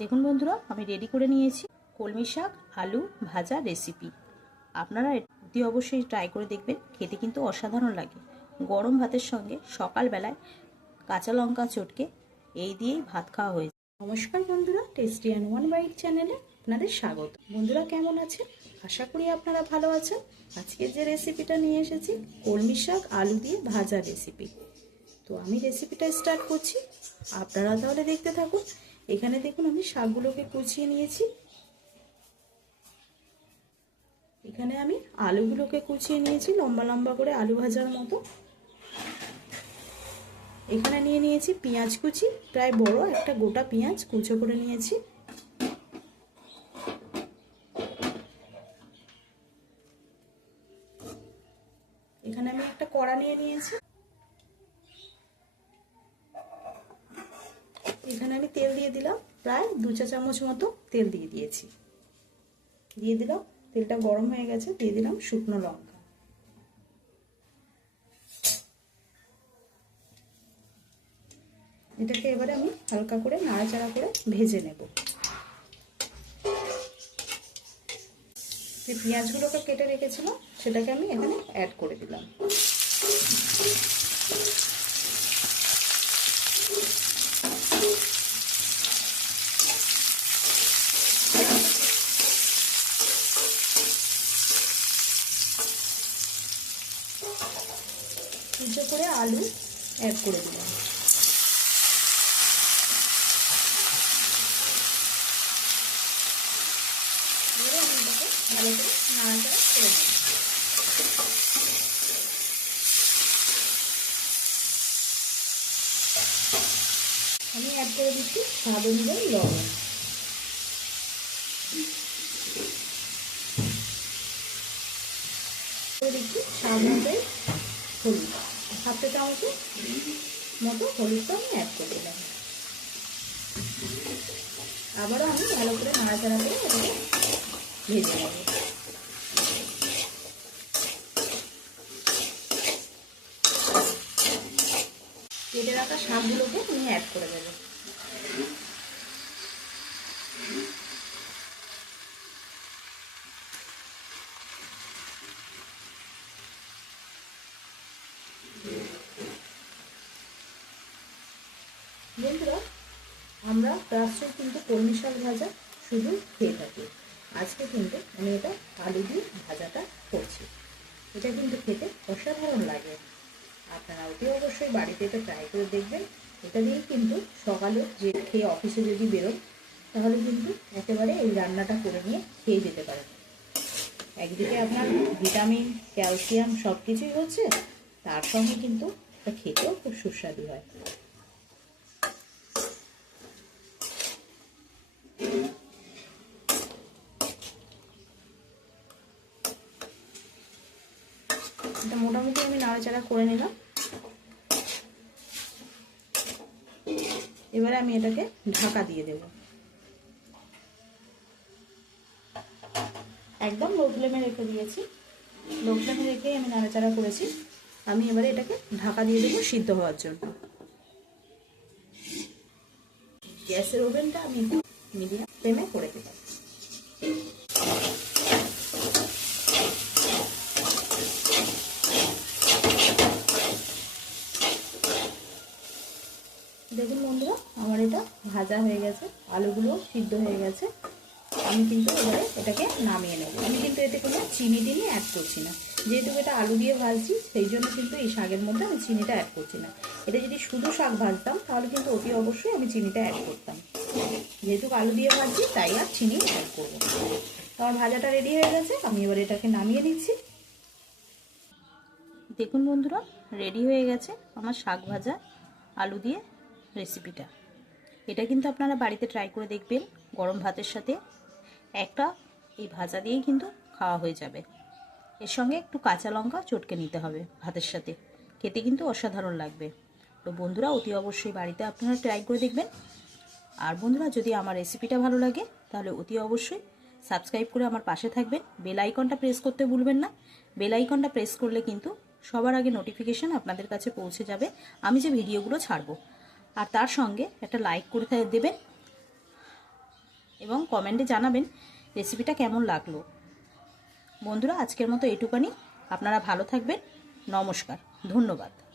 দেখুন বন্ধুরা, আমি রেডি করে নিয়েছি কলমি শাক, আলু ভাজা রেসিপি আপনারা অতি অবশ্যই ট্রাই করে দেখবেন, খেতে কিন্তু অসাধারণ লাগে। গরম ভাতের সঙ্গে সকালবেলায় কাঁচা লঙ্কা চটকে এই দিয়েই ভাত খাওয়া হয়েছে নমস্কার বন্ধুরা টেস্টি অ্যান্ড ওয়ান বাইট চ্যানেলে আপনাদের স্বাগত। বন্ধুরা কেমন আছেন? আশা করি আপনারা ভালো আছেন। আজকে যে রেসিপিটা নিয়ে এসেছি, কলমি শাক, আলু দিয়ে ভাজা রেসিপি তো আমি রেসিপিটা স্টার্ট করছি। আপনারা তাহলে দেখতে থাকুন। এখানে দেখুন আমি শাকগুলোকে কুচিয়ে নিয়েছি। এখানে আমি আলুগুলোকে কুচিয়ে নিয়েছি, লম্বা লম্বা করে আলু ভাজার মতো। এখানে নিয়ে নিয়েছি পেঁয়াজ কুচি, প্রায় বড় একটা গোটা পেঁয়াজ কুচো করে নিয়েছি। এখানে আমি একটা কড়া নিয়ে নিয়েছি এখানে আমি তেল দিয়ে দিলাম প্রায় দু চা চামচ মতো তেল দিয়ে দিয়েছি। দিয়ে দিলাম, তেলটা গরম হয়ে গেছে, দিয়ে দিলাম শুকনো লঙ্কা। এটাকে এবারে আমি হালকা করে নাড়াচাড়া করে ভেজে নেব। যে পেঁয়াজগুলোকে কেটে রেখেছিলাম, সেটাকে আমি এখানে অ্যাড করে দিলাম। কুচো করে আলু অ্যাড করে দিলাম। আমি করে আমি অ্যাড করে দিচ্ছি স্বাদ অনুযায়ী লবণ। করে দিচ্ছি স্বাদ অনুযায়ী হলুদ। হাফ চা চামচের মতো হলুদটা আমি অ্যাড করে দিলাম। আবারও আমি ভালো করে নাড়াচাড়া করে এটাকে ভেজে নেব। কেটে রাখা শাকগুলোকে তুমি অ্যাড করে দেবে। বন্ধুরা, আমরা প্রায়শই কিন্তু কলমি শাক ভাজা শুধু খেয়ে থাকি। আজকে কিন্তু আমি এটা আলু দিয়ে ভাজাটা করছি। এটা কিন্তু খেতে অসাধারণ লাগে। আপনারা অতি অবশ্যই বাড়িতে এটা ট্রাই করে দেখবেন। এটা দিয়েই কিন্তু সকালে যে খেয়ে অফিসে যদি বেরোন তাহলে কিন্তু একেবারে এই রান্নাটা করে নিয়ে খেয়ে যেতে পারেন। একদিকে আপনার ভিটামিন, ক্যালসিয়াম সব কিছুই হচ্ছে, তার সঙ্গে কিন্তু এটা খেতেও খুব সুস্বাদু হয়। এটা মোটামুটি আমি নাড়াচাড়া করে নিলাম। এবারে আমি এটাকে ঢাকা দিয়ে দেব। একদম লো ফ্লেমে রেখে দিয়েছি। লো ফ্লেমে রেখেই আমি নাড়াচাড়া করেছি। আমি এবারে এটাকে ঢাকা দিয়ে দেবো সিদ্ধ হওয়ার জন্য। গ্যাসের ওভেনটা আমি মিডিয়াম ফ্লেমে করে দেবো দেখুন বন্ধুরা আমার এটা ভাজা হয়ে গেছে, আলুগুলো সিদ্ধ হয়ে গেছে। আমি কিন্তু এবারে এটাকে নামিয়ে নেব। আমি কিন্তু এতে কোনো চিনি টিনি অ্যাড করছি না। যেহেতু এটা আলু দিয়ে ভাজছি, সেই জন্য কিন্তু এই শাকের মধ্যে আমি চিনিটা অ্যাড করছি না। এটা যদি শুধু শাক ভাজতাম, তাহলে কিন্তু অতি অবশ্যই আমি চিনিটা অ্যাড করতাম। যেহেতু আলু দিয়ে ভাজছি, তাই আর চিনি অ্যাড করব আমার ভাজাটা রেডি হয়ে গেছে, আমি এবার এটাকে নামিয়ে নিচ্ছি। দেখুন বন্ধুরা রেডি হয়ে গেছে আমার শাক ভাজা, আলু দিয়ে রেসিপিটা এটা কিন্তু আপনারা বাড়িতে ট্রাই করে দেখবেন গরম ভাতের সাথে। একটা, এই ভাজা দিয়েই কিন্তু খাওয়া হয়ে যাবে। এর সঙ্গে একটু কাঁচা লঙ্কা চটকে নিতে হবে ভাতের সাথে। খেতে কিন্তু অসাধারণ লাগবে। তো বন্ধুরা, অতি অবশ্যই বাড়িতে আপনারা ট্রাই করে দেখবেন। আর বন্ধুরা, যদি আমার রেসিপিটা ভালো লাগে, তাহলে অতি অবশ্যই সাবস্ক্রাইব করে আমার পাশে থাকবেন। বেল আইকনটা প্রেস করতে ভুলবেন না। বেল আইকনটা প্রেস করলে কিন্তু সবার আগে নোটিফিকেশান আপনাদের কাছে পৌঁছে যাবে। আমি যে ভিডিওগুলো ছাড়বো আর তার সঙ্গে একটা লাইক করে দেবেন এবং কমেন্টে জানাবেন রেসিপিটা কেমন লাগল। বন্ধুরা, আজকের মতো এটুকানি। আপনারা ভালো থাকবেন। নমস্কার। ধন্যবাদ।